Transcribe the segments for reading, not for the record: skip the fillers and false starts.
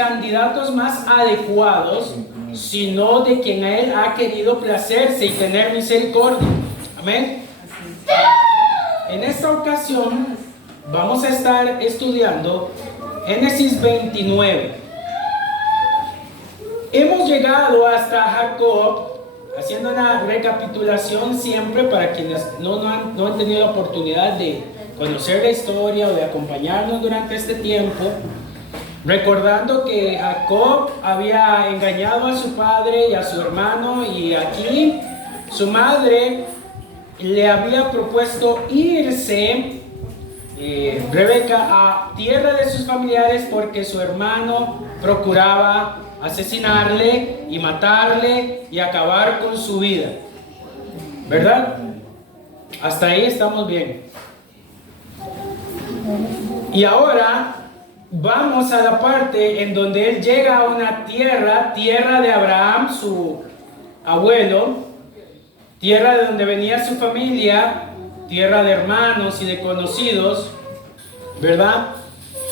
candidatos más adecuados, sino de quien a Él ha querido placerse y tener misericordia. Amén. En esta ocasión vamos a estar estudiando Génesis 29. Hemos llegado hasta Jacob, haciendo una recapitulación siempre para quienes no han tenido la oportunidad de conocer la historia o de acompañarnos durante este tiempo, recordando que Jacob había engañado a su padre y a su hermano, y aquí su madre le había propuesto irse, Rebeca, a tierra de sus familiares porque su hermano procuraba asesinarle y matarle y acabar con su vida. ¿Verdad? Hasta ahí estamos bien. Y ahora vamos a la parte en donde él llega a una tierra de Abraham, su abuelo, tierra de donde venía su familia, tierra de hermanos y de conocidos, ¿verdad?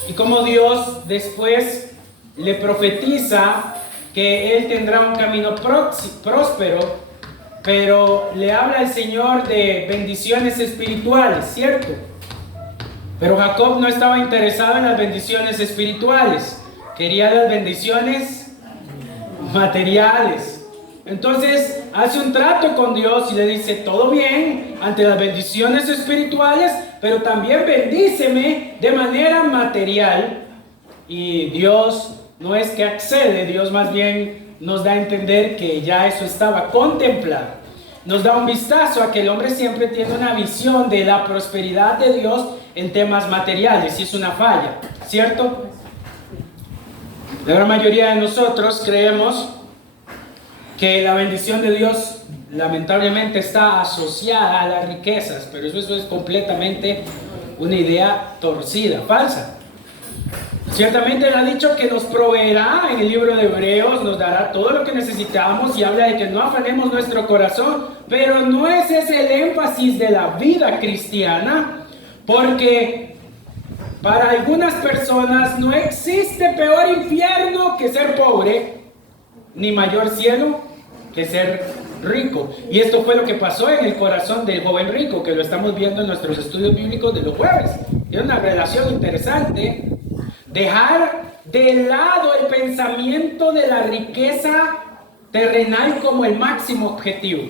Y como Dios después le profetiza que él tendrá un camino próspero, pero le habla el Señor de bendiciones espirituales, ¿cierto? Pero Jacob no estaba interesado en las bendiciones espirituales, quería las bendiciones materiales. Entonces hace un trato con Dios y le dice: todo bien ante las bendiciones espirituales, pero también bendíceme de manera material. Y Dios no es que accede, Dios más bien nos da a entender que ya eso estaba contemplado. Nos da un vistazo a que el hombre siempre tiene una visión de la prosperidad de Dios en temas materiales, y es una falla, ¿cierto? La gran mayoría de nosotros creemos que la bendición de Dios lamentablemente está asociada a las riquezas, pero eso es completamente una idea torcida, falsa. Ciertamente Él ha dicho que nos proveerá en el libro de Hebreos, nos dará todo lo que necesitamos, y habla de que no afanemos nuestro corazón, pero no es ese el énfasis de la vida cristiana, porque para algunas personas no existe peor infierno que ser pobre, ni mayor cielo que ser rico. Y esto fue lo que pasó en el corazón del joven rico, que lo estamos viendo en nuestros estudios bíblicos de los jueves. Es una relación interesante. Dejar de lado el pensamiento de la riqueza terrenal como el máximo objetivo.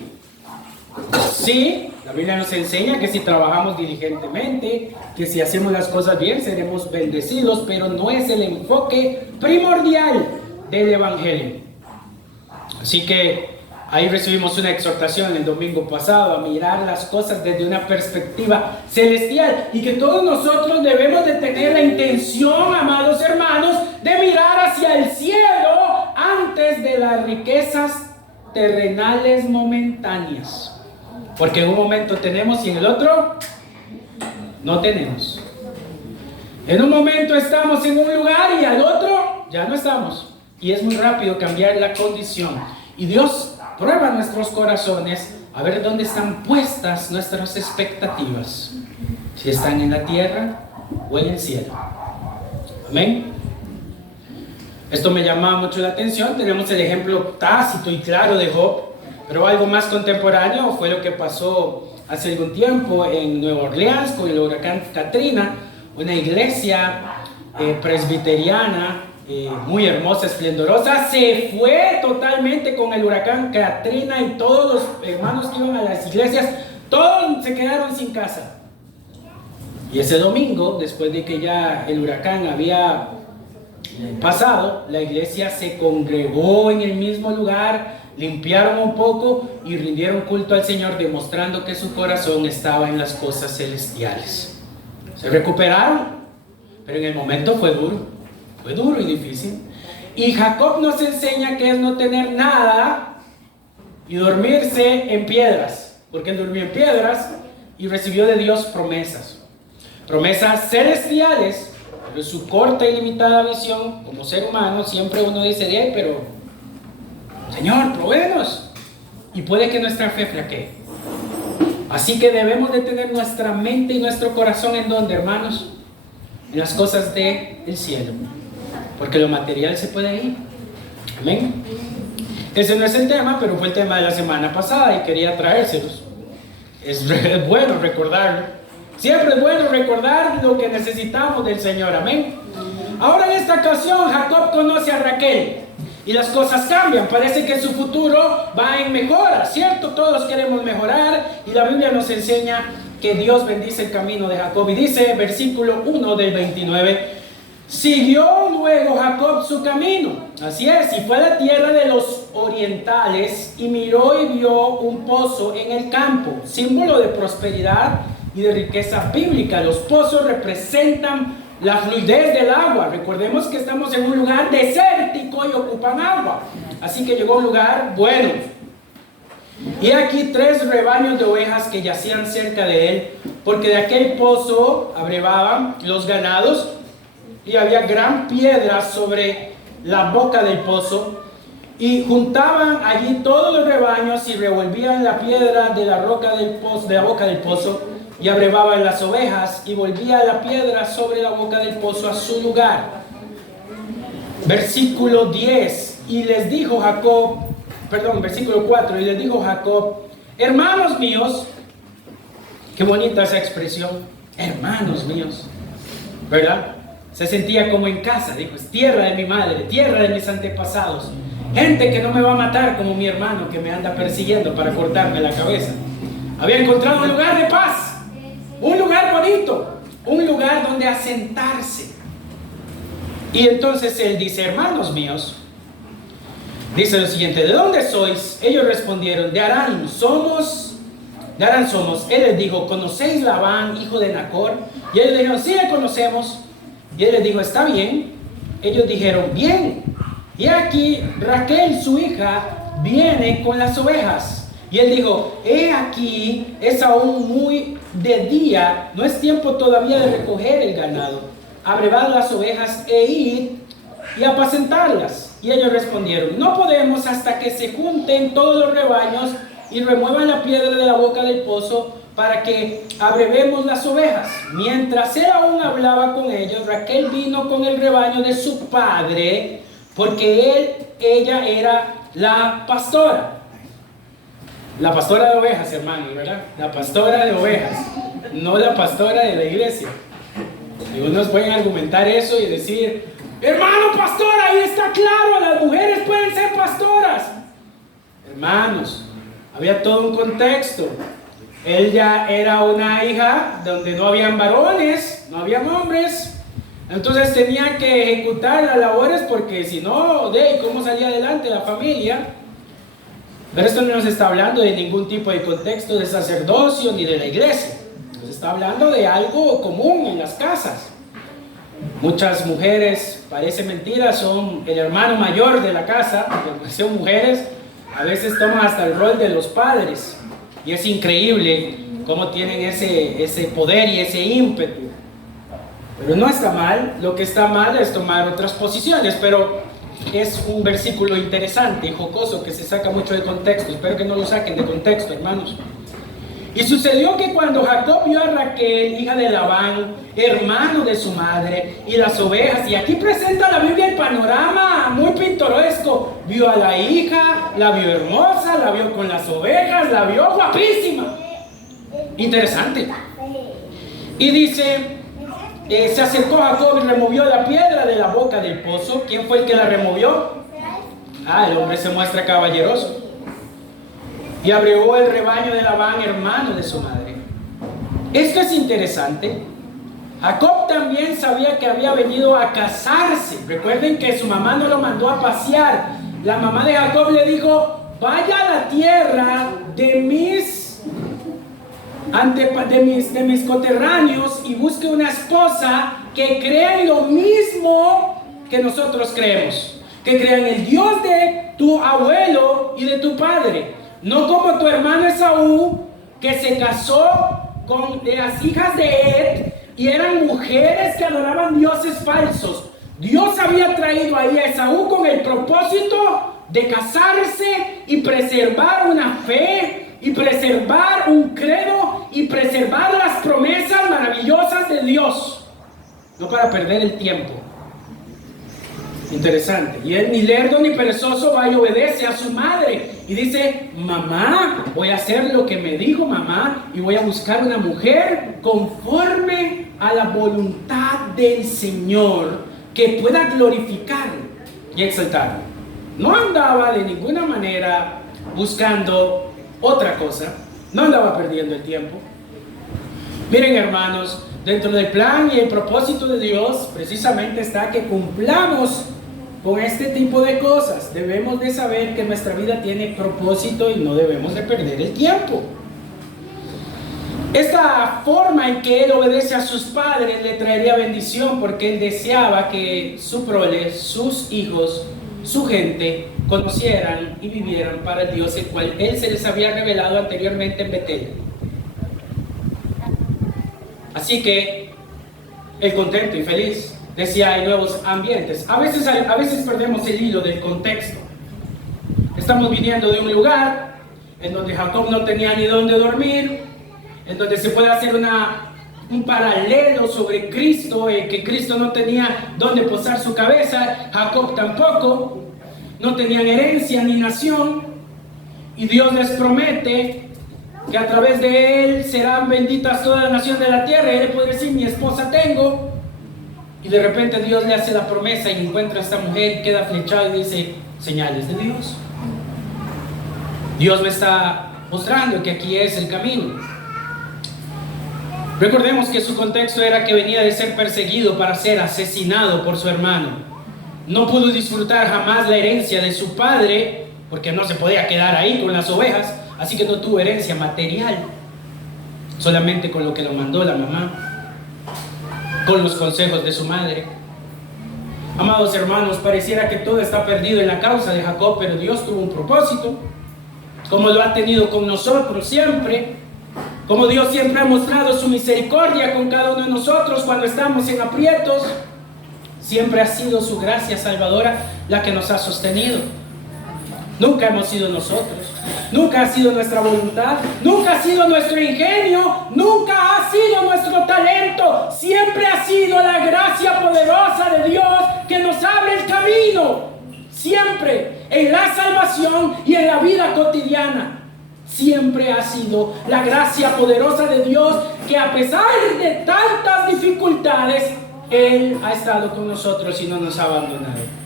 Sí, la Biblia nos enseña que si trabajamos diligentemente, que si hacemos las cosas bien, seremos bendecidos, pero no es el enfoque primordial del Evangelio. Así que ahí recibimos una exhortación el domingo pasado a mirar las cosas desde una perspectiva celestial, y que todos nosotros debemos de tener la intención, amados hermanos, de mirar hacia el cielo antes de las riquezas terrenales momentáneas. Porque en un momento tenemos y en el otro no tenemos. En un momento estamos en un lugar y al otro ya no estamos. Y es muy rápido cambiar la condición. Y Dios prueba nuestros corazones a ver dónde están puestas nuestras expectativas. Si están en la tierra o en el cielo. Amén. Esto me llama mucho la atención. Tenemos el ejemplo tácito y claro de Job. Pero algo más contemporáneo fue lo que pasó hace algún tiempo en Nueva Orleans con el huracán Katrina. Una iglesia presbiteriana muy hermosa, esplendorosa, se fue totalmente con el huracán Katrina, y todos los hermanos que iban a las iglesias, todos se quedaron sin casa. Y ese domingo, después de que ya el huracán había pasado, la iglesia se congregó en el mismo lugar, limpiaron un poco y rindieron culto al Señor, demostrando que su corazón estaba en las cosas celestiales. Se recuperaron, pero en el momento fue duro y difícil. Y Jacob nos enseña que es no tener nada y dormirse en piedras, porque él durmió en piedras y recibió de Dios promesas celestiales. Pero su corta y limitada visión como ser humano, siempre uno dice: pero Señor, provéenos. Y puede que nuestra fe flaquee. Así que debemos de tener nuestra mente y nuestro corazón en donde, hermanos, en las cosas del cielo. porque lo material se puede ir. Amén. Ese no es el tema, pero fue el tema de la semana pasada y quería traérselos. Es bueno recordarlo. Siempre es bueno recordar lo que necesitamos del Señor. Amén. Ahora en esta ocasión Jacob conoce a Raquel y las cosas cambian. Parece que su futuro va en mejora, ¿cierto? Todos queremos mejorar y la Biblia nos enseña que Dios bendice el camino de Jacob. Y dice, versículo 1 del 29, siguió luego Jacob su camino, así es, y fue a la tierra de los orientales y miró y vio un pozo en el campo, símbolo de prosperidad y de riqueza bíblica. Los pozos representan la fluidez del agua. Recordemos que estamos en un lugar desértico y ocupan agua, así que llegó a un lugar bueno. Y aquí 3 rebaños de ovejas que yacían cerca de él, porque de aquel pozo abrevaban los ganados, y había gran piedra sobre la boca del pozo, y juntaban allí todos los rebaños y revolvían la piedra de la roca del pozo, de la boca del pozo, y abrevaban las ovejas, y volvía la piedra sobre la boca del pozo a su lugar. Versículo 10, y les dijo Jacob, versículo 4, y les dijo Jacob, hermanos míos, qué bonita esa expresión, hermanos míos, ¿verdad? Se sentía como en casa, dijo, es tierra de mi madre, tierra de mis antepasados, gente que no me va a matar como mi hermano que me anda persiguiendo para cortarme la cabeza. Había encontrado un lugar de paz, un lugar bonito, un lugar donde asentarse. Y entonces él dice, hermanos míos, dice lo siguiente, ¿de dónde sois? Ellos respondieron, de Harán somos. Él les dijo, ¿conocéis Labán, hijo de Nacor? Y ellos le dijeron, sí, le conocemos. Y él les dijo, está bien. Ellos dijeron, bien. Y aquí Raquel, su hija, viene con las ovejas. Y él dijo, he aquí, es aún muy de día, no es tiempo todavía de recoger el ganado. Abrevad las ovejas e id y apacentarlas. Y ellos respondieron, no podemos hasta que se junten todos los rebaños y remuevan la piedra de la boca del pozo para que abrevemos las ovejas. Mientras él aún hablaba con ellos, Raquel vino con el rebaño de su padre, porque ella era la pastora. La pastora de ovejas, hermanos, ¿verdad? La pastora de ovejas, no la pastora de la iglesia. Y unos pueden argumentar eso y decir, hermano pastor, ahí está claro, las mujeres pueden ser pastoras. Hermanos, había todo un contexto. Ella era una hija donde no habían varones, no habían hombres. Entonces tenía que ejecutar las labores porque si no, ¿cómo salía adelante la familia? Pero esto no nos está hablando de ningún tipo de contexto de sacerdocio ni de la iglesia. Nos está hablando de algo común en las casas. Muchas mujeres, parece mentira, son el hermano mayor de la casa, porque son mujeres, a veces toman hasta el rol de los padres. Y es increíble cómo tienen ese poder y ese ímpetu. Pero no está mal, lo que está mal es tomar otras posiciones, pero es un versículo interesante y jocoso que se saca mucho de contexto. Espero que no lo saquen de contexto, hermanos. Y sucedió que cuando Jacob vio a Raquel, hija de Labán, hermano de su madre, y las ovejas, y aquí presenta la Biblia el panorama muy pintoresco, vio a la hija, la vio hermosa, la vio con las ovejas, la vio guapísima. Interesante. Y dice, se acercó Jacob y removió la piedra de la boca del pozo. ¿Quién fue el que la removió? El hombre se muestra caballeroso. Y abrevó el rebaño de Labán, hermano de su madre. Esto es interesante. Jacob también sabía que había venido a casarse. Recuerden que su mamá no lo mandó a pasear. La mamá de Jacob le dijo, vaya a la tierra de mis coterráneos y busque una esposa que crea en lo mismo que nosotros creemos. Que crea en el Dios de tu abuelo y de tu padre. No como tu hermano Esaú, que se casó con las hijas de Ed y eran mujeres que adoraban dioses falsos. Dios había traído ahí a Esaú con el propósito de casarse y preservar una fe, y preservar un credo, y preservar las promesas maravillosas de Dios. No para perder el tiempo. Interesante. Y él, ni lerdo ni perezoso, va y obedece a su madre. Y dice: mamá, voy a hacer lo que me dijo mamá y voy a buscar una mujer conforme a la voluntad del Señor, que pueda glorificarlo y exaltarlo. No andaba de ninguna manera buscando otra cosa. No andaba perdiendo el tiempo. Miren, hermanos, dentro del plan y el propósito de Dios precisamente está que cumplamos con este tipo de cosas. Debemos de saber que nuestra vida tiene propósito y no debemos de perder el tiempo. Esta forma en que él obedece a sus padres le traería bendición, porque él deseaba que su prole, sus hijos, su gente conocieran y vivieran para el Dios el cual él se les había revelado anteriormente en Betel. Así que él, contento y feliz, decía: hay nuevos ambientes. A veces perdemos el hilo del contexto. Estamos viniendo de un lugar en donde Jacob no tenía ni dónde dormir, en donde se puede hacer un paralelo sobre Cristo, que Cristo no tenía dónde posar su cabeza, Jacob tampoco, no tenían herencia ni nación, y Dios les promete que a través de él serán benditas todas las naciones de la tierra. Y él puede decir: mi esposa tengo. Y de repente Dios le hace la promesa y encuentra a esta mujer, queda flechado y dice: señales de Dios. Dios me está mostrando que aquí es el camino. Recordemos que su contexto era que venía de ser perseguido para ser asesinado por su hermano. No pudo disfrutar jamás la herencia de su padre, porque no se podía quedar ahí con las ovejas. Así que no tuvo herencia material, solamente con lo que lo mandó la mamá, con los consejos de su madre. Amados hermanos, pareciera que todo está perdido en la causa de Jacob, pero Dios tuvo un propósito, como lo ha tenido con nosotros siempre, como Dios siempre ha mostrado su misericordia con cada uno de nosotros cuando estamos en aprietos. Siempre ha sido su gracia salvadora la que nos ha sostenido. Nunca hemos sido nosotros, nunca ha sido nuestra voluntad, nunca ha sido nuestro ingenio, nunca ha sido nuestro talento. Siempre ha sido la gracia poderosa de Dios que nos abre el camino. Siempre, en la salvación y en la vida cotidiana, siempre ha sido la gracia poderosa de Dios que, a pesar de tantas dificultades, Él ha estado con nosotros y no nos ha abandonado.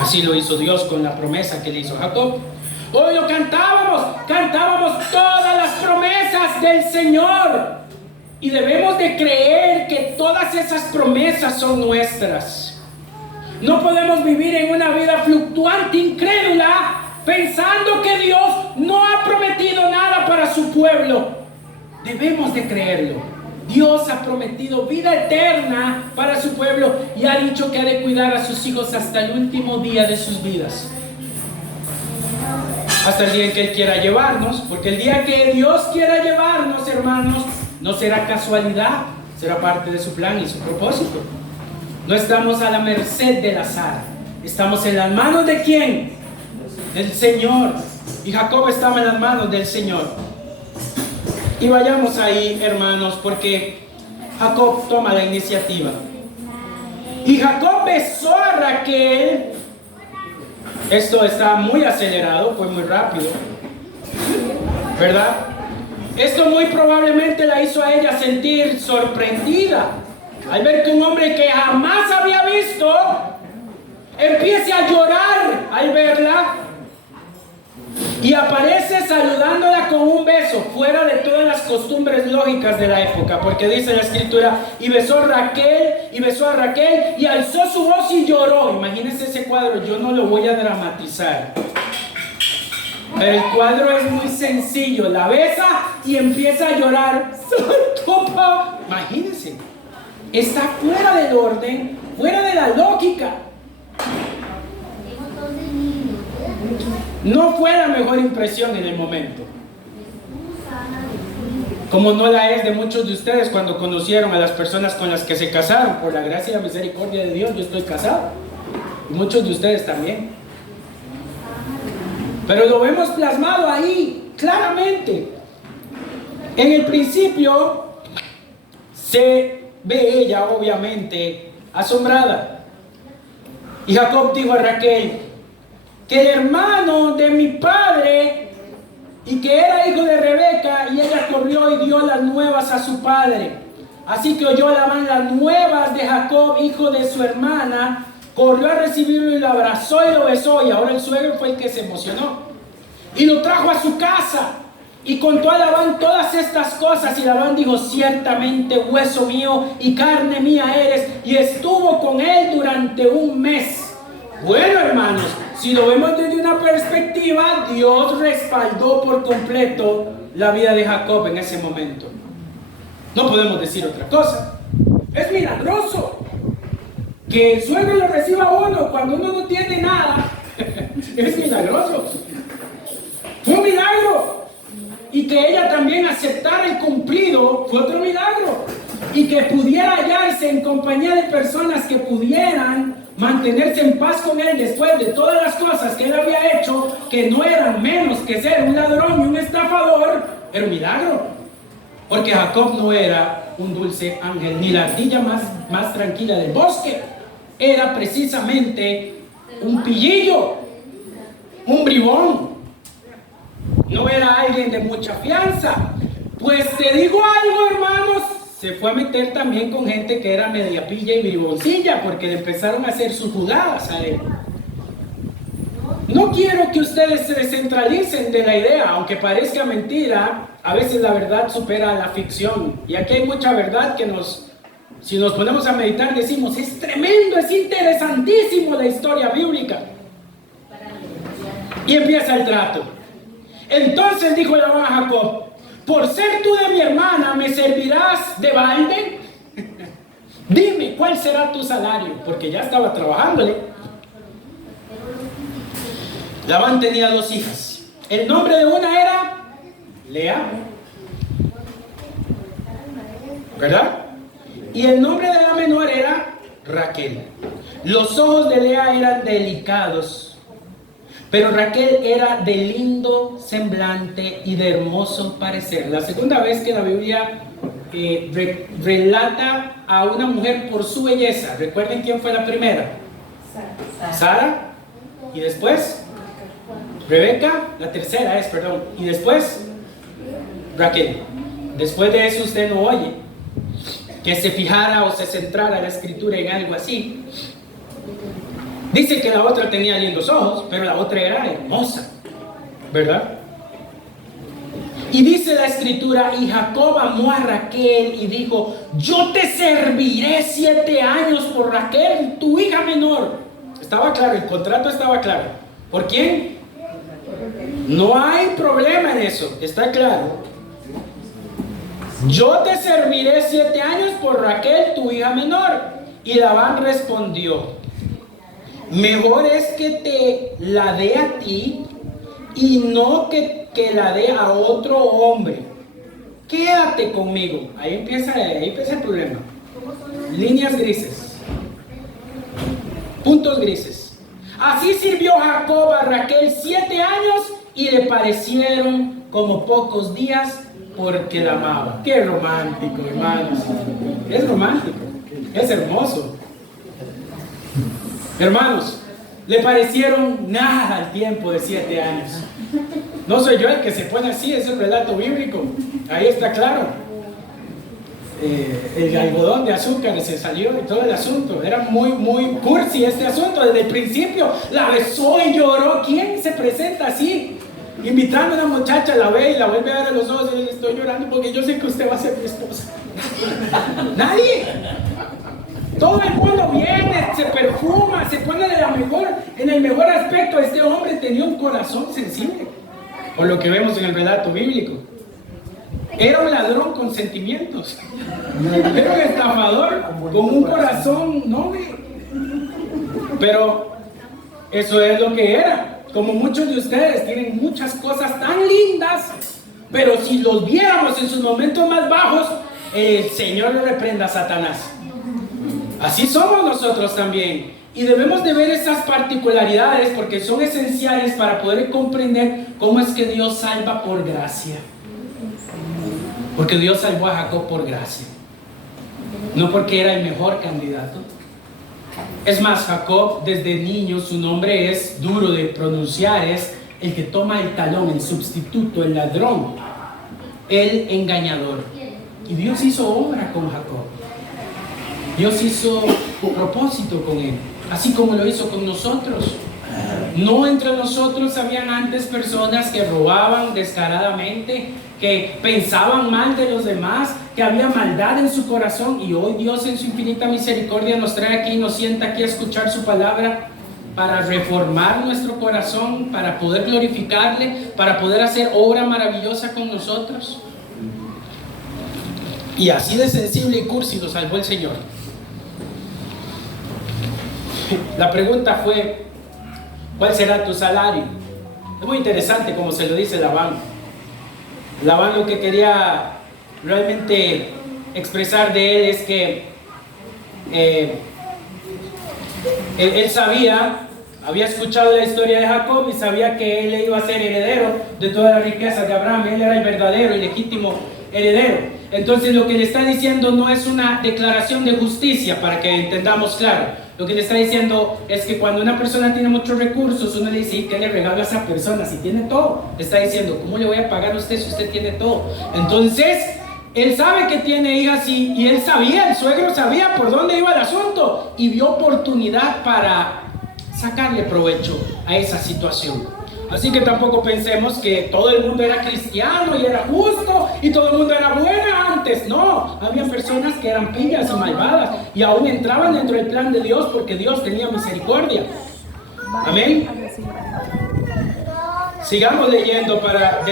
Así lo hizo Dios con la promesa que le hizo a Jacob. Hoy lo cantábamos todas las promesas del Señor. Y debemos de creer que todas esas promesas son nuestras. No podemos vivir en una vida fluctuante, incrédula, pensando que Dios no ha prometido nada para su pueblo. Debemos de creerlo. Dios ha prometido vida eterna para su pueblo y ha dicho que ha de cuidar a sus hijos hasta el último día de sus vidas. Hasta el día en que Él quiera llevarnos, porque el día que Dios quiera llevarnos, hermanos, no será casualidad, será parte de su plan y su propósito. No estamos a la merced del azar, estamos en las manos ¿de quién? Del Señor. Y Jacob estaba en las manos del Señor. Y vayamos ahí, hermanos, porque Jacob toma la iniciativa. Y Jacob besó a Raquel. Esto está muy acelerado, fue muy rápido, ¿verdad? Esto muy probablemente la hizo a ella sentir sorprendida al ver que un hombre que jamás había visto empiece a llorar al verla. Y aparece saludándola con un beso, fuera de todas las costumbres lógicas de la época, porque dice la escritura: y besó a Raquel y alzó su voz y lloró. Imagínense ese cuadro, yo no lo voy a dramatizar. El cuadro es muy sencillo, la besa y empieza a llorar. Imagínense, está fuera del orden, fuera de la lógica. No fue la mejor impresión en el momento, como no la es de muchos de ustedes cuando conocieron a las personas con las que se casaron. Por la gracia y la misericordia de Dios, yo estoy casado, y muchos de ustedes también. Pero lo vemos plasmado ahí claramente. En el principio se ve ella obviamente asombrada. Y Jacob dijo a Raquel, que el hermano de mi padre, y que era hijo de Rebeca, y ella corrió y dio las nuevas a su padre. Así que oyó Labán las nuevas de Jacob, hijo de su hermana, corrió a recibirlo y lo abrazó y lo besó, y ahora el suegro fue el que se emocionó. Y lo trajo a su casa, y contó a Labán todas estas cosas, y Labán dijo, ciertamente hueso mío y carne mía eres, y estuvo con él durante un mes. Bueno, hermanos, si lo vemos desde una perspectiva, Dios respaldó por completo la vida de Jacob en ese momento. No podemos decir otra cosa. Es milagroso que el suegro lo reciba a uno cuando uno no tiene nada. Es milagroso. Fue un milagro. Y que ella también aceptara el cumplido fue otro milagro. Y que pudiera hallarse en compañía de personas que pudieran mantenerse en paz con él después de todas las cosas que él había hecho, que no eran menos que ser un ladrón y un estafador, era un milagro. Porque Jacob no era un dulce ángel, ni la ardilla más tranquila del bosque. Era precisamente un pillillo, un bribón. No era alguien de mucha fianza. Pues te digo algo, hermanos, se fue a meter también con gente que era media pilla y briboncilla, porque le empezaron a hacer sus jugadas a él. No quiero que ustedes se descentralicen de la idea, aunque parezca mentira, a veces la verdad supera la ficción. Y aquí hay mucha verdad que si nos ponemos a meditar, decimos, es tremendo, es interesantísimo la historia bíblica. Y empieza el trato. Entonces dijo Labán a Jacob, por ser tú de mi hermana, ¿me servirás de balde? Dime, ¿cuál será tu salario? Porque ya estaba trabajándole. Labán tenía 2 hijas. El nombre de una era Lea, ¿verdad? Y el nombre de la menor era Raquel. Los ojos de Lea eran delicados, pero Raquel era de lindo semblante y de hermoso parecer. La segunda vez que la Biblia relata a una mujer por su belleza. ¿Recuerden quién fue la primera? Sara. Y después Rebeca. La tercera es, perdón. Y después Raquel. Después de eso usted no oye que se fijara o se centrara la escritura en algo así. Dice que la otra tenía lindos ojos, pero la otra era hermosa, ¿verdad? Y dice la escritura, y Jacob amó a Raquel y dijo, yo te serviré 7 años por Raquel, tu hija menor. Estaba claro, el contrato estaba claro. ¿Por quién? No hay problema en eso, está claro. Yo te serviré 7 años por Raquel, tu hija menor. Y Labán respondió, mejor es que te la dé a ti y no que la dé a otro hombre. Quédate conmigo. Ahí empieza el problema. Líneas grises. Puntos grises. Así sirvió Jacob a Raquel 7 años y le parecieron como pocos días porque la amaba. Qué romántico, hermanos. Es romántico. Es hermoso. Hermanos, le parecieron nada al tiempo de 7 años. No soy yo el que se pone así, es el relato bíblico. Ahí está claro. El algodón de azúcar se salió y todo el asunto. Era muy cursi este asunto. Desde el principio la besó y lloró. ¿Quién se presenta así? Invitando a una muchacha, la ve y la vuelve a ver a los ojos y le dice, estoy llorando porque yo sé que usted va a ser mi esposa. Nadie. Todo el mundo viene, se perfuma, se pone en el mejor aspecto. Este hombre tenía un corazón sensible, por lo que vemos en el relato bíblico. Era un ladrón con sentimientos, era un estafador con un corazón noble. Pero eso es lo que era. Como muchos de ustedes tienen muchas cosas tan lindas, pero si los viéramos en sus momentos más bajos, el Señor le reprenda a Satanás. Así somos nosotros también. Y debemos de ver esas particularidades porque son esenciales para poder comprender cómo es que Dios salva por gracia. Porque Dios salvó a Jacob por gracia. No porque era el mejor candidato. Es más, Jacob desde niño su nombre es duro de pronunciar, es el que toma el talón, el sustituto, el ladrón, el engañador. Y Dios hizo obra con Jacob. Dios hizo propósito con él, así como lo hizo con nosotros. No entre nosotros habían antes personas que robaban descaradamente, que pensaban mal de los demás, que había maldad en su corazón, y hoy Dios en su infinita misericordia nos trae aquí, nos sienta aquí a escuchar su palabra para reformar nuestro corazón, para poder glorificarle, para poder hacer obra maravillosa con nosotros. Y así de sensible y cursi lo salvó el Señor. La pregunta fue: ¿cuál será tu salario? Es muy interesante como se lo dice Labán. Labán lo que quería realmente expresar de él es que él sabía, había escuchado la historia de Jacob y sabía que él iba a ser heredero de todas las riquezas de Abraham. Él era el verdadero y legítimo heredero. Entonces lo que le está diciendo no es una declaración de justicia, para que entendamos claro. Lo que le está diciendo es que cuando una persona tiene muchos recursos, uno le dice: ¿qué le regala a esa persona si tiene todo? Le está diciendo: ¿cómo le voy a pagar a usted si usted tiene todo? Entonces, él sabe que tiene hijas y él sabía, el suegro sabía por dónde iba el asunto y vio oportunidad para sacarle provecho a esa situación. Así que tampoco pensemos que todo el mundo era cristiano y era justo y todo el mundo era buena antes. No, había personas que eran pillas y malvadas y aún entraban dentro del plan de Dios porque Dios tenía misericordia. Amén. Sigamos leyendo para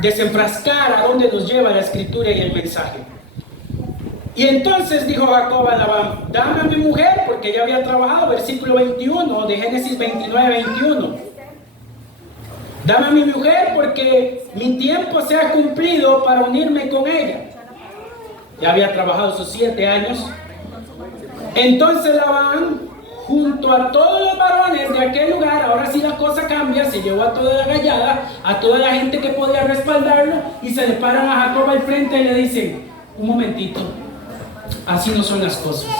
desenfrascar a dónde nos lleva la escritura y el mensaje. Y entonces dijo Jacob a Labán: dame a mi mujer, porque ella había trabajado. Versículo 21 de Génesis 29-21. Dame a mi mujer porque mi tiempo se ha cumplido para unirme con ella. Ya había trabajado esos 7 años. Entonces Labán, junto a todos los varones de aquel lugar, ahora sí la cosa cambia, se llevó a toda la gallada, a toda la gente que podía respaldarlo, y se le paran a Jacob al frente y le dicen: un momentito, así no son las cosas.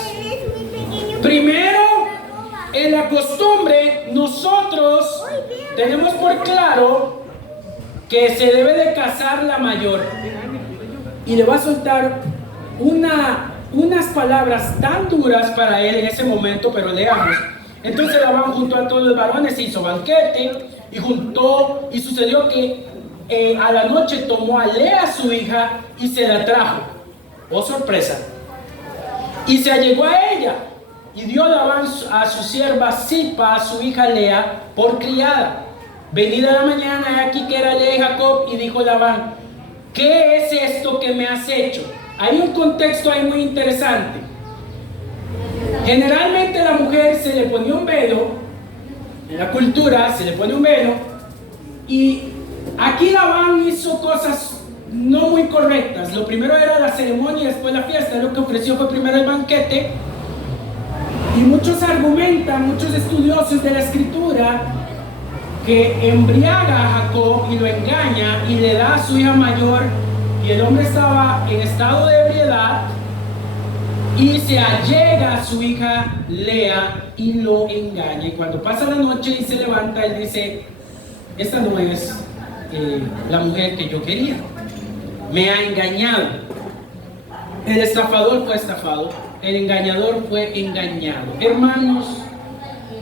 Primero, en la costumbre, nosotros tenemos por claro que se debe de casar la mayor. Y le va a soltar unas palabras tan duras para él en ese momento, pero leamos. Entonces Labán juntó a todos los varones, hizo banquete y sucedió que a la noche tomó a Lea su hija y se la trajo. Oh, sorpresa. Y se allegó a ella y dio Labán a su sierva Zilpa, a su hija Lea, por criada. Venida la mañana, aquí que era Lea y Jacob, y dijo Labán: ¿qué es esto que me has hecho? Hay un contexto ahí muy interesante. Generalmente a la mujer se le ponía un velo, en la cultura se le pone un velo, y aquí Labán hizo cosas no muy correctas. Lo primero era la ceremonia y después la fiesta. Lo que ofreció fue primero el banquete, y muchos argumentan, muchos estudiosos de la escritura, que embriaga a Jacob y lo engaña y le da a su hija mayor, y el hombre estaba en estado de ebriedad y se allega a su hija Lea y lo engaña. Y cuando pasa la noche y se levanta, él dice: esta no es la mujer que yo quería, me ha engañado. El estafador fue estafado, el engañador fue engañado. Hermanos,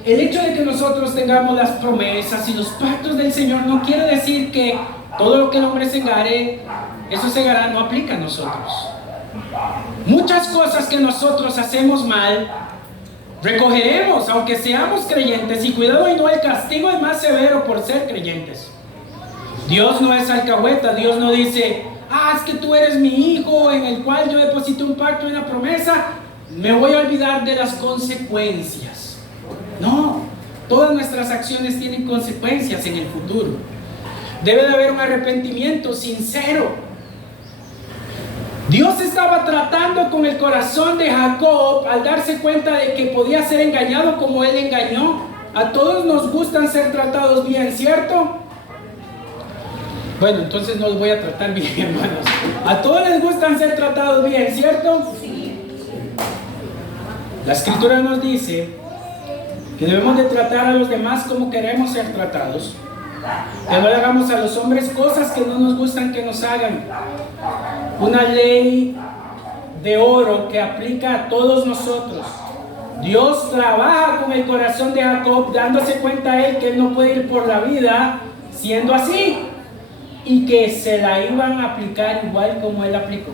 el hecho de que nosotros tengamos las promesas y los pactos del Señor no quiere decir que todo lo que el hombre segare, eso segará, no aplica a nosotros. Muchas cosas que nosotros hacemos mal, recogeremos, aunque seamos creyentes, y cuidado, y no, el castigo es más severo por ser creyentes. Dios no es alcahueta. Dios no dice: es que tú eres mi hijo en el cual yo deposité un pacto y una promesa, me voy a olvidar de las consecuencias. No, todas nuestras acciones tienen consecuencias en el futuro. Debe de haber un arrepentimiento sincero. Dios estaba tratando con el corazón de Jacob al darse cuenta de que podía ser engañado como él engañó. A todos nos gustan ser tratados bien, ¿cierto? Bueno, entonces no los voy a tratar bien, hermanos. A todos les gustan ser tratados bien, ¿cierto? Sí. La Escritura nos dice que debemos de tratar a los demás como queremos ser tratados. Que no le hagamos a los hombres cosas que no nos gustan que nos hagan. Una ley de oro que aplica a todos nosotros. Dios trabaja con el corazón de Jacob, dándose cuenta a él que él no puede ir por la vida siendo así, y que se la iban a aplicar igual como él aplicó.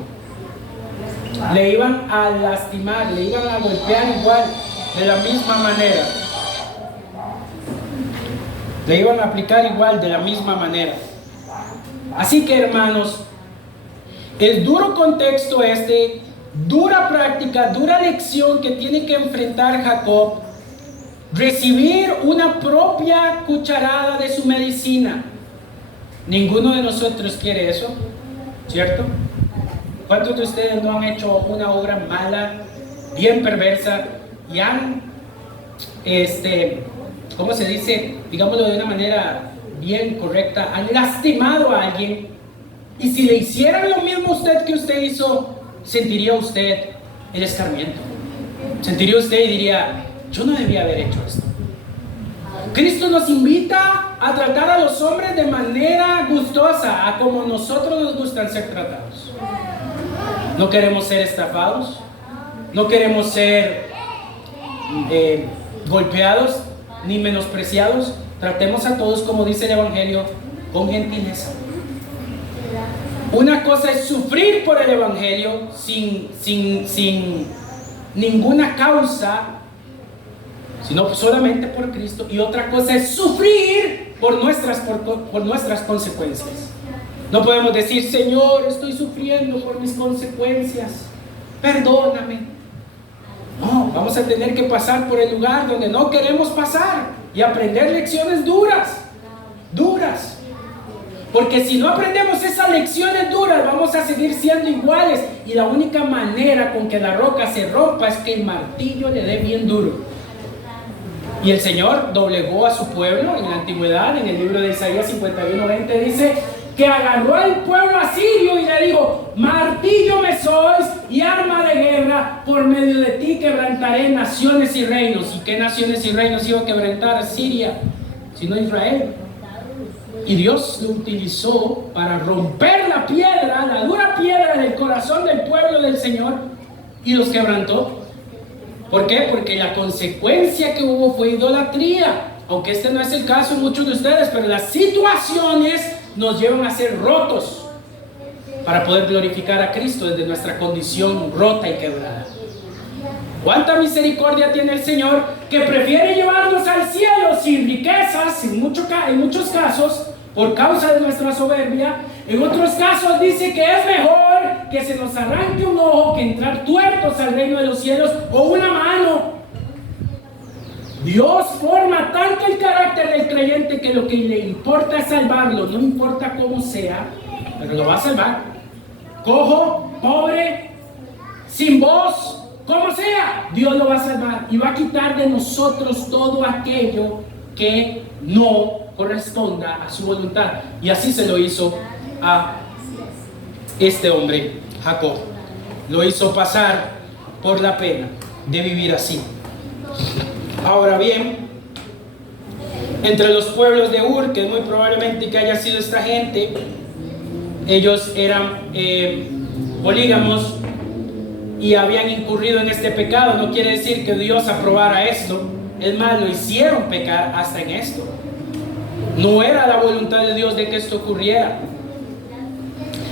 Le iban a lastimar, le iban a golpear igual, de la misma manera. Le iban a aplicar igual, de la misma manera. Así que, hermanos, el duro contexto dura práctica, dura lección que tiene que enfrentar Jacob, recibir una propia cucharada de su medicina. Ninguno de nosotros quiere eso, ¿cierto? ¿Cuántos de ustedes no han hecho una obra mala, bien perversa, y han, ¿cómo se dice? Digámoslo de una manera bien correcta, han lastimado a alguien? Y si le hicieran lo mismo a usted que usted hizo, sentiría usted el escarmiento. Sentiría usted y diría, yo no debía haber hecho esto. Cristo nos invita a tratar a los hombres de manera gustosa, a como nosotros nos gustan ser tratados. No queremos ser estafados, no queremos ser golpeados ni menospreciados. Tratemos a todos, como dice el Evangelio, con gentileza. Una cosa es sufrir por el Evangelio sin ninguna causa, sino solamente por Cristo. Y otra cosa es sufrir por nuestras consecuencias. No podemos decir, Señor, estoy sufriendo por mis consecuencias, perdóname. No, vamos a tener que pasar por el lugar donde no queremos pasar y aprender lecciones duras. Porque si no aprendemos esas lecciones duras, vamos a seguir siendo iguales. Y la única manera con que la roca se rompa es que el martillo le dé bien duro. Y el Señor doblegó a su pueblo en la antigüedad. En el libro de Isaías 51:20 dice que agarró al pueblo asirio y le dijo, martillo me sois y arma de guerra, por medio de ti quebrantaré naciones y reinos. ¿Y qué naciones y reinos iba a quebrantar Siria, sino Israel? Y Dios lo utilizó para romper la piedra, la dura piedra del corazón del pueblo del Señor, y los quebrantó. ¿Por qué? Porque la consecuencia que hubo fue idolatría. Aunque este no es el caso de muchos de ustedes, pero las situaciones nos llevan a ser rotos para poder glorificar a Cristo desde nuestra condición rota y quebrada. ¿Cuánta misericordia tiene el Señor, que prefiere llevarnos al cielo sin riquezas, en muchos casos, por causa de nuestra soberbia? En otros casos dice que es mejor que se nos arranque un ojo que entrar tuertos al reino de los cielos, o una mano. Dios forma tanto el carácter del creyente que lo que le importa es salvarlo, no importa cómo sea, pero lo va a salvar. Cojo, pobre, sin voz, como sea, Dios lo va a salvar y va a quitar de nosotros todo aquello que no corresponda a su voluntad. Y así se lo hizo a este hombre, Jacob. Lo hizo pasar por la pena de vivir así. Ahora bien, entre los pueblos de Ur, que muy probablemente que haya sido esta gente, ellos eran polígamos y habían incurrido en este pecado. No quiere decir que Dios aprobara esto. Es más, lo hicieron pecar hasta en esto. No era la voluntad de Dios de que esto ocurriera.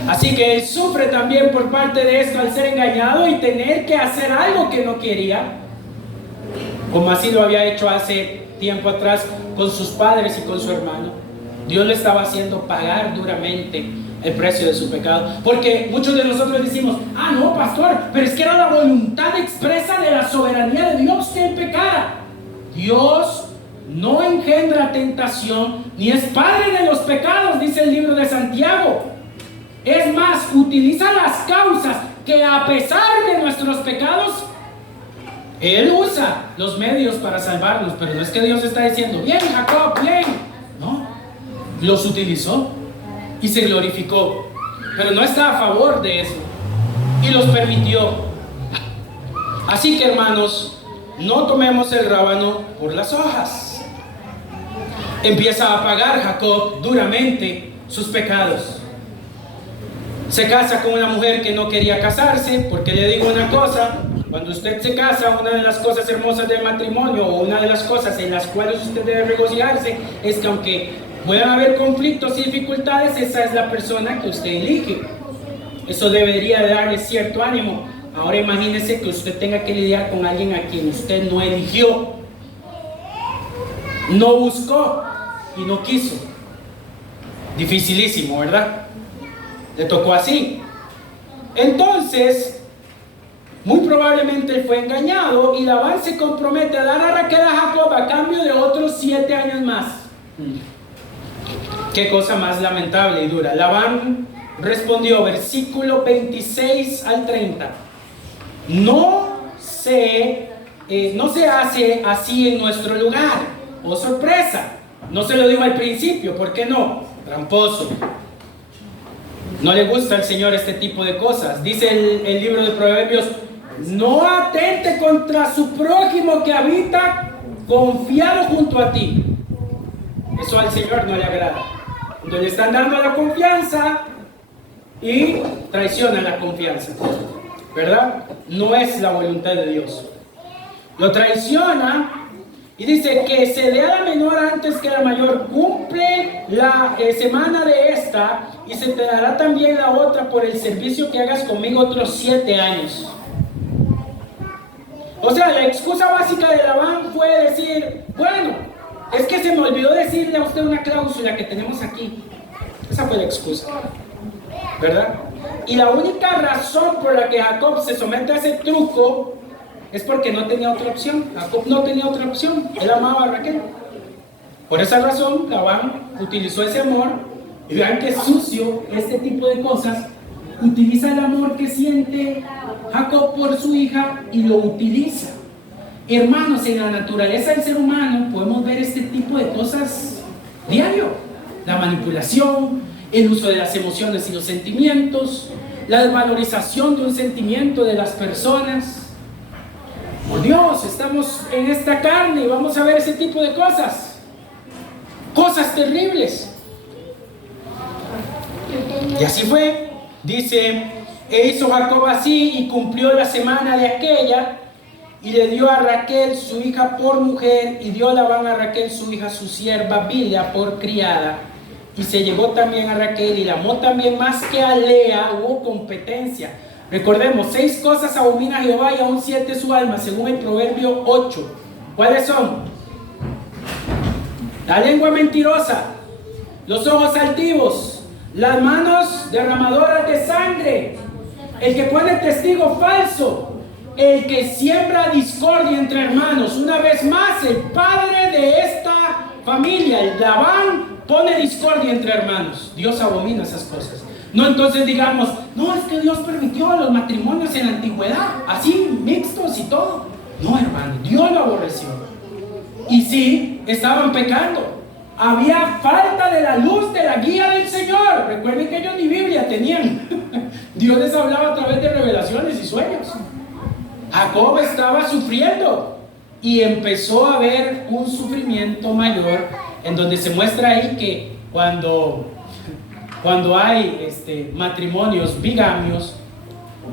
Así que él sufre también por parte de esto al ser engañado y tener que hacer algo que no quería, como así lo había hecho hace tiempo atrás con sus padres y con su hermano. Dios le estaba haciendo pagar duramente el precio de su pecado. Porque muchos de nosotros decimos, no, pastor, pero es que era la voluntad expresa de la soberanía de Dios que él pecara. Dios no engendra tentación, ni es padre de los pecados, dice el libro de Santiago. Es más, utiliza las causas que a pesar de nuestros pecados, Él usa los medios para salvarnos. Pero no es que Dios está diciendo, bien Jacob, bien. No, los utilizó y se glorificó, pero no está a favor de eso y los permitió. Así que, hermanos, no tomemos el rábano por las hojas. Empieza a pagar Jacob duramente sus pecados. Se casa con una mujer que no quería casarse, porque le digo una cosa: cuando usted se casa, una de las cosas hermosas del matrimonio, o una de las cosas en las cuales usted debe regocijarse, es que aunque puedan haber conflictos y dificultades, esa es la persona que usted elige. Eso debería de darle cierto ánimo. Ahora imagínese que usted tenga que lidiar con alguien a quien usted no eligió, no buscó y no quiso. Dificilísimo, ¿verdad? Le tocó así. Entonces, muy probablemente él fue engañado, y Labán se compromete a dar a Raquel a Jacob a cambio de otros 7 años más. Qué cosa más lamentable y dura. Labán respondió, versículo 26 al 30. No se hace así en nuestro lugar. Oh, sorpresa. No se lo digo al principio. ¿Por qué no? Tramposo. No le gusta al Señor este tipo de cosas. Dice el libro de Proverbios: no atente contra su prójimo que habita confiado junto a ti. Eso al Señor no le agrada. Cuando le están dando la confianza y traicionan la confianza, ¿verdad? No es la voluntad de Dios. Lo traiciona y dice que se dé a la menor antes que a la mayor. Cumple la semana de esta y se te dará también la otra por el servicio que hagas conmigo otros 7 años. O sea, la excusa básica de Labán fue decir: bueno, es que se me olvidó decirle a usted una cláusula que tenemos aquí. Esa fue la excusa, ¿verdad? Y la única razón por la que Jacob se somete a ese truco es porque no tenía otra opción. Jacob no tenía otra opción. Él amaba a Raquel. Por esa razón, Labán utilizó ese amor. Y vean qué sucio este tipo de cosas. Utiliza el amor que siente Jacob por su hija y lo utiliza. Hermanos, en la naturaleza del ser humano podemos ver este tipo de cosas diario. La manipulación, el uso de las emociones y los sentimientos, la desvalorización de un sentimiento de las personas. Por Dios, estamos en esta carne y vamos a ver ese tipo de cosas. Cosas terribles. Y así fue. Dice: e hizo Jacob así y cumplió la semana de aquella, y le dio a Raquel su hija por mujer, y dio Labán a Raquel su hija, su sierva Bilha, por criada. Y se llegó también a Raquel y la amó también más que a Lea. Hubo competencia. Recordemos, 6 cosas abomina Jehová y aún 7 su alma, según el Proverbio 8. ¿Cuáles son? La lengua mentirosa, los ojos altivos, las manos derramadoras de sangre, el que pone testigo falso, el que siembra discordia entre hermanos. Una vez más, el padre de esta familia, el Labán, pone discordia entre hermanos. Dios abomina esas cosas. No, entonces digamos: no, es que Dios permitió los matrimonios en la antigüedad, así mixtos y todo. No, hermano, Dios lo aborreció. Y sí, estaban pecando. Había falta de la luz de la guía del Señor. Recuerden que ellos ni Biblia tenían. Dios les hablaba a través de revelaciones y sueños. Jacob estaba sufriendo y empezó a haber un sufrimiento mayor, en donde se muestra ahí que cuando hay matrimonios bigamios,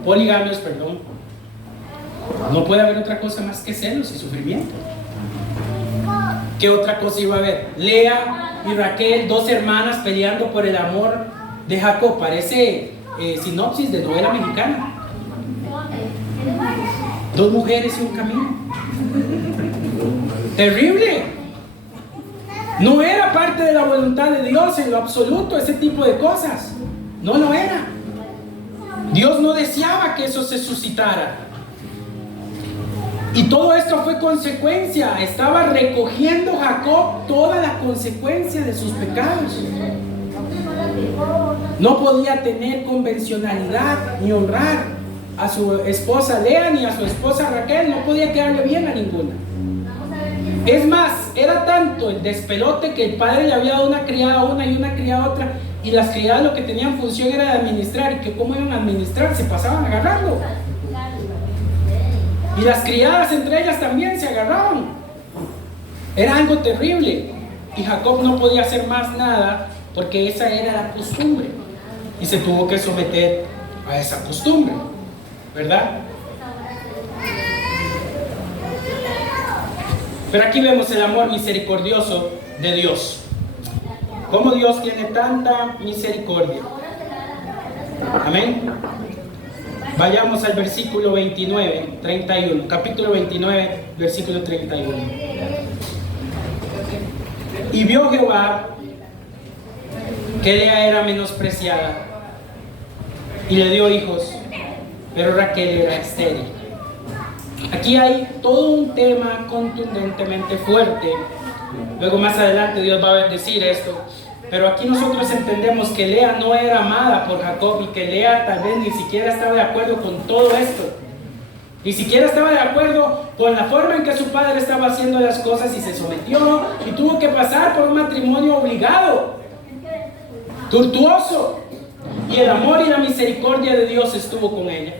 poligamios, perdón, no puede haber otra cosa más que celos y sufrimiento. ¿Qué otra cosa iba a haber? Lea y Raquel, 2 hermanas peleando por el amor de Jacob. Parece sinopsis de novela mexicana. 2 mujeres y un camino. Terrible. No era parte de la voluntad de Dios en lo absoluto ese tipo de cosas. No lo era. Dios no deseaba que eso se suscitara. Y todo esto fue consecuencia. Estaba recogiendo Jacob toda la consecuencia de sus pecados. No podía tener convencionalidad ni honrar a su esposa Lea ni a su esposa Raquel. No podía quedarle bien a ninguna. Es más, era tanto el despelote que el padre le había dado una criada a una y una criada a otra, y las criadas lo que tenían función era de administrar, y que cómo iban a administrar, se pasaban agarrando. Y las criadas entre ellas también se agarraban. Era algo terrible. Y Jacob no podía hacer más nada porque esa era la costumbre. Y se tuvo que someter a esa costumbre, ¿verdad? Pero aquí vemos el amor misericordioso de Dios. Cómo Dios tiene tanta misericordia. Amén. Vayamos al versículo 29, 31. Capítulo 29, versículo 31. Y vio Jehová que Lea era menospreciada y le dio hijos, pero Raquel era estéril. Aquí hay todo un tema contundentemente fuerte. Luego más adelante Dios va a decir esto. Pero aquí nosotros entendemos que Lea no era amada por Jacob y que Lea tal vez ni siquiera estaba de acuerdo con todo esto. Ni siquiera estaba de acuerdo con la forma en que su padre estaba haciendo las cosas y se sometió y tuvo que pasar por un matrimonio obligado, tortuoso. Y el amor y la misericordia de Dios estuvo con ella.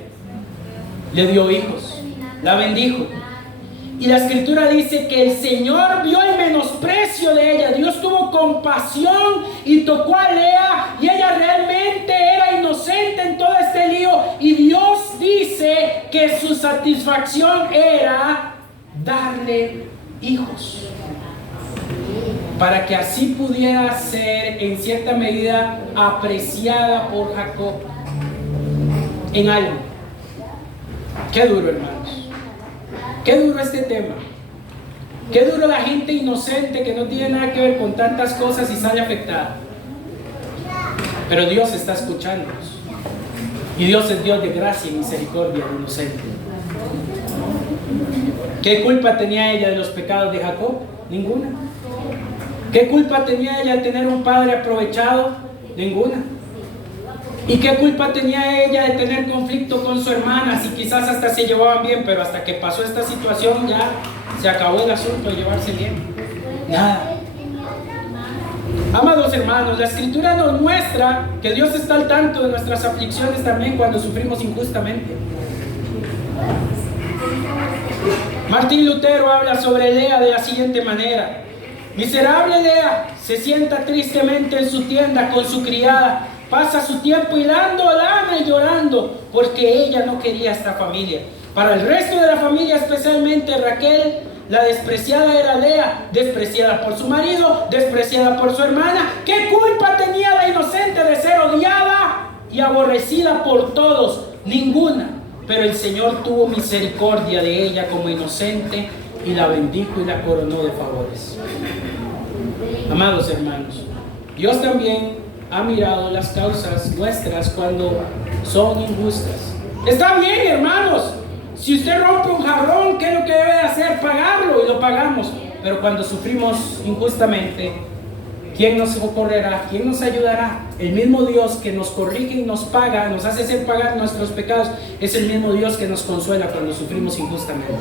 Le dio hijos, la bendijo. Y la escritura dice que el Señor vio el menosprecio de ella. Dios tuvo compasión y tocó a Lea, y ella realmente era inocente en todo este lío. Y Dios dice que su satisfacción era darle hijos, para que así pudiera ser en cierta medida apreciada por Jacob en algo. Qué duro, hermanos. Qué duro este tema. Qué duro la gente inocente que no tiene nada que ver con tantas cosas y sale afectada. Pero Dios está escuchándonos. Y Dios es Dios de gracia y misericordia al inocente. ¿Qué culpa tenía ella de los pecados de Jacob? Ninguna. ¿Qué culpa tenía ella de tener un padre aprovechado? Ninguna. ¿Y qué culpa tenía ella de tener conflicto con su hermana? Si quizás hasta se llevaban bien, pero hasta que pasó esta situación ya se acabó el asunto de llevarse bien. Nada. Amados hermanos, la escritura nos muestra que Dios está al tanto de nuestras aflicciones también cuando sufrimos injustamente. Martín Lutero habla sobre Lea de la siguiente manera: miserable Lea, se sienta tristemente en su tienda con su criada, pasa su tiempo hilando lana y llorando, porque ella no quería esta familia. Para el resto de la familia, especialmente Raquel, la despreciada era Lea, despreciada por su marido, despreciada por su hermana. ¿Qué culpa tenía la inocente de ser odiada y aborrecida por todos? Ninguna. Pero el Señor tuvo misericordia de ella como inocente y la bendijo y la coronó de favores. Amados hermanos, Dios también ha mirado las causas nuestras cuando son injustas. Está bien, hermanos. Si usted rompe un jarrón, ¿qué es lo que debe hacer? Pagarlo, y lo pagamos. Pero cuando sufrimos injustamente, ¿quién nos socorrerá? ¿Quién nos ayudará? El mismo Dios que nos corrige y nos paga, nos hace hacer pagar nuestros pecados, es el mismo Dios que nos consuela cuando sufrimos injustamente.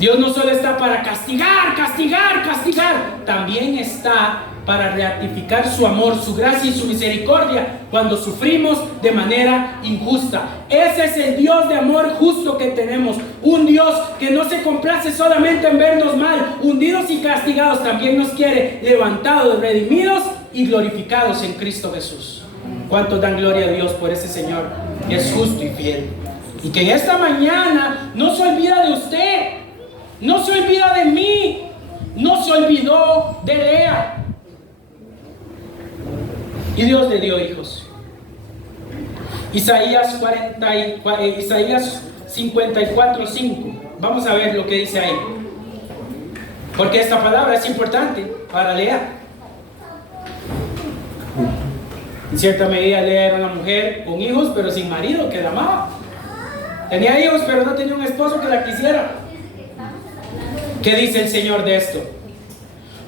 Dios no solo está para castigar, castigar, castigar, también está para ratificar su amor, su gracia y su misericordia cuando sufrimos de manera injusta. Ese es el Dios de amor justo que tenemos. Un Dios que no se complace solamente en vernos mal, hundidos y castigados, también nos quiere levantados, redimidos y glorificados en Cristo Jesús. ¿Cuántos dan gloria a Dios por ese Señor que es justo y fiel? Y que en esta mañana no se olvida de usted, no se olvida de mí, no se olvidó de Lea. Y Dios le dio hijos. Isaías 54:5. Vamos a ver lo que dice ahí, porque esta palabra es importante para Lea. En cierta medida Lea era una mujer con hijos pero sin marido que la amaba. Tenía hijos pero no tenía un esposo que la quisiera. ¿Qué dice el Señor de esto?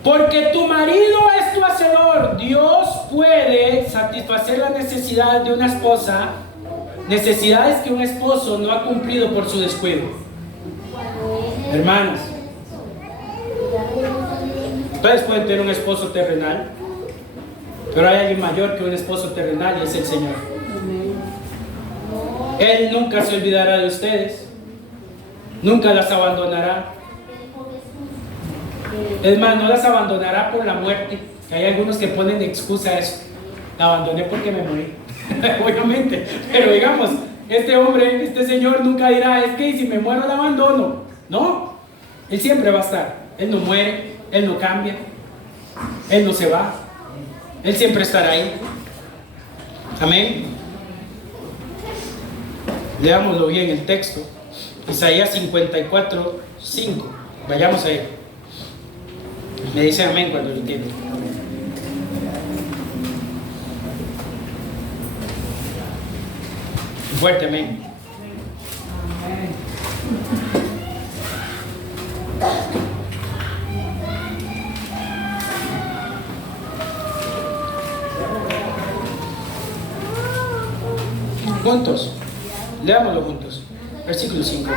Porque tu marido es tu hacedor. Dios puede satisfacer las necesidades de una esposa, necesidades que un esposo no ha cumplido por su descuido. Hermanos, ustedes pueden tener un esposo terrenal, pero hay alguien mayor que un esposo terrenal y es el Señor. Él nunca se olvidará de ustedes. Nunca las abandonará. Es más, no las abandonará por la muerte, que hay algunos que ponen de excusa eso. La abandoné porque me morí. Obviamente, pero digamos, este hombre, este señor nunca dirá, es que si me muero la abandono. No, él siempre va a estar. Él no muere, él no cambia, él no se va, él siempre estará ahí. Amén. Leámoslo bien el texto. Isaías 54, 5. Vayamos a él. Me dice amén cuando lo entiende. Fuerte amén. Juntos, leámoslo juntos. Versículo 5.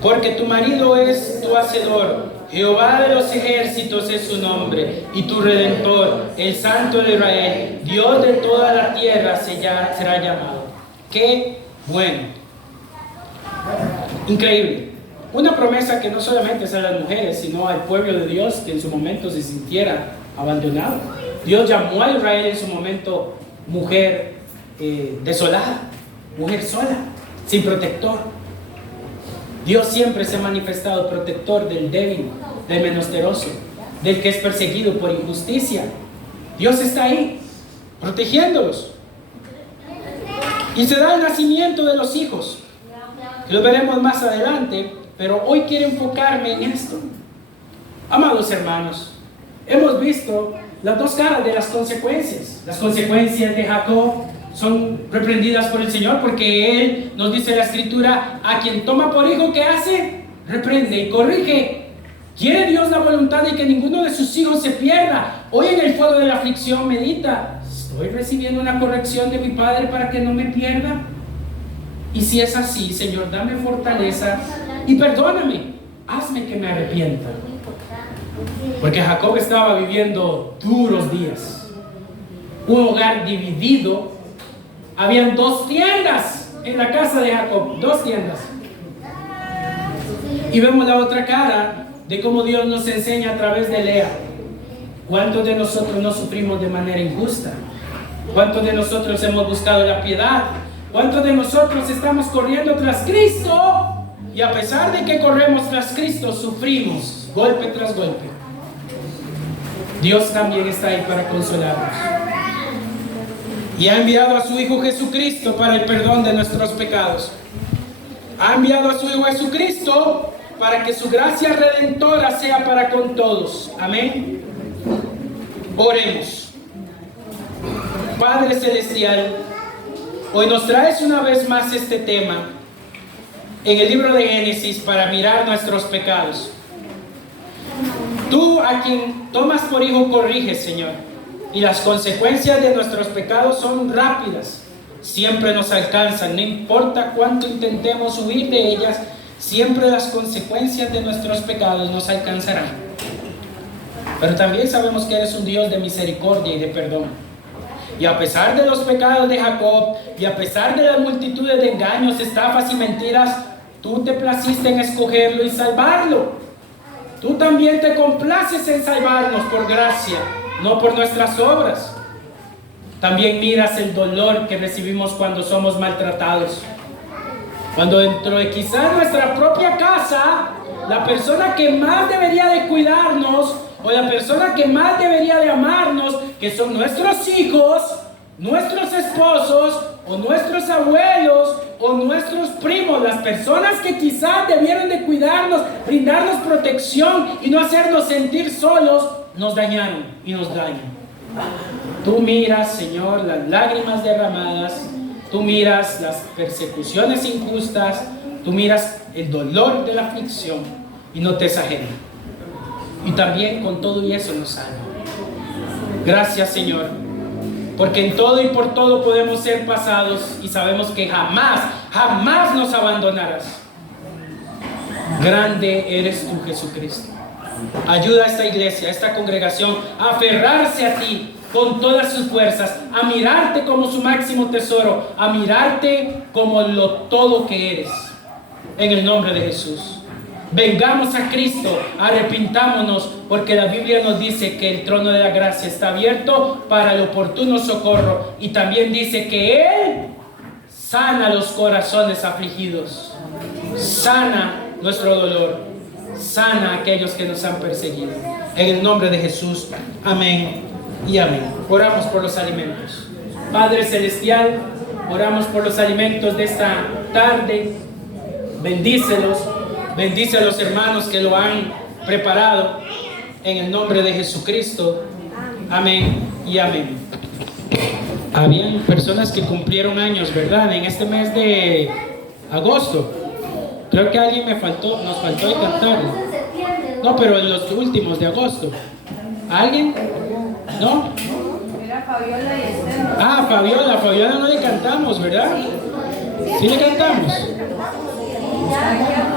Porque tu marido es tu hacedor, Jehová de los ejércitos es su nombre, y tu redentor, el Santo de Israel, Dios de toda la tierra será llamado. ¡Qué bueno! Increíble. Una promesa que no solamente es a las mujeres, sino al pueblo de Dios que en su momento se sintiera abandonado. Dios llamó a Israel en su momento mujer desolada, mujer sola, sin protector. Dios siempre se ha manifestado protector del débil, del menesteroso, del que es perseguido por injusticia. Dios está ahí, protegiéndolos. Y se da el nacimiento de los hijos, que lo veremos más adelante, pero hoy quiero enfocarme en esto. Amados hermanos, hemos visto las dos caras de las consecuencias. Las consecuencias de Jacob son reprendidas por el Señor, porque Él, nos dice la Escritura, a quien toma por hijo, ¿qué hace? Reprende y corrige. ¿Quiere Dios la voluntad de que ninguno de sus hijos se pierda? Hoy en el fuego de la aflicción medita, ¿estoy recibiendo una corrección de mi Padre para que no me pierda? Y si es así, Señor, dame fortaleza y perdóname, hazme que me arrepienta. Porque Jacob estaba viviendo duros días, un hogar dividido. Habían 2 tiendas en la casa de Jacob, 2 tiendas. Y vemos la otra cara de cómo Dios nos enseña a través de Lea. ¿Cuántos de nosotros no sufrimos de manera injusta? ¿Cuántos de nosotros hemos buscado la piedad? ¿Cuántos de nosotros estamos corriendo tras Cristo? Y a pesar de que corremos tras Cristo, sufrimos golpe tras golpe. Dios también está ahí para consolarnos. Y ha enviado a su Hijo Jesucristo para el perdón de nuestros pecados. Ha enviado a su Hijo Jesucristo para que su gracia redentora sea para con todos. Amén. Oremos. Padre Celestial, hoy nos traes una vez más este tema en el libro de Génesis para mirar nuestros pecados. Tú, a quien tomas por hijo, corriges, Señor. Y las consecuencias de nuestros pecados son rápidas. Siempre nos alcanzan, no importa cuánto intentemos huir de ellas, siempre las consecuencias de nuestros pecados nos alcanzarán. Pero también sabemos que eres un Dios de misericordia y de perdón. Y a pesar de los pecados de Jacob, y a pesar de las multitudes de engaños, estafas y mentiras, tú te placiste en escogerlo y salvarlo. Tú también te complaces en salvarnos por gracia, no por nuestras obras. También miras el dolor que recibimos cuando somos maltratados. Cuando dentro de quizás nuestra propia casa, la persona que más debería de cuidarnos, o la persona que más debería de amarnos, que son nuestros hijos, nuestros esposos, o nuestros abuelos, o nuestros primos, las personas que quizás debieron de cuidarnos, brindarnos protección y no hacernos sentir solos, nos dañaron y nos dañan. Tú miras, Señor, las lágrimas derramadas, tú miras las persecuciones injustas, tú miras el dolor de la aflicción y no te es ajeno. Y también con todo y eso nos salva. Gracias, Señor, porque en todo y por todo podemos ser pasados y sabemos que jamás, jamás nos abandonarás. Grande eres tú, Jesucristo. Ayuda a esta iglesia, a esta congregación a aferrarse a ti con todas sus fuerzas, a mirarte como su máximo tesoro, a mirarte como lo todo que eres. En el nombre de Jesús. Vengamos a Cristo, arrepintámonos, porque la Biblia nos dice que el trono de la gracia está abierto para el oportuno socorro. Y también dice que Él sana los corazones afligidos, sana nuestro dolor, sana a aquellos que nos han perseguido. En el nombre de Jesús, amén y amén. Oramos por los alimentos. Padre Celestial, oramos por los alimentos de esta tarde. Bendícelos, bendice a los hermanos que lo han preparado. En el nombre de Jesucristo, amén y amén. Habían personas que cumplieron años, ¿verdad? En este mes de agosto. Creo que alguien nos faltó de cantar. No, pero en los últimos de agosto. ¿Alguien? ¿No? Era Fabiola y Esther. Ah, Fabiola no le cantamos, ¿verdad? ¿Sí le cantamos? Ya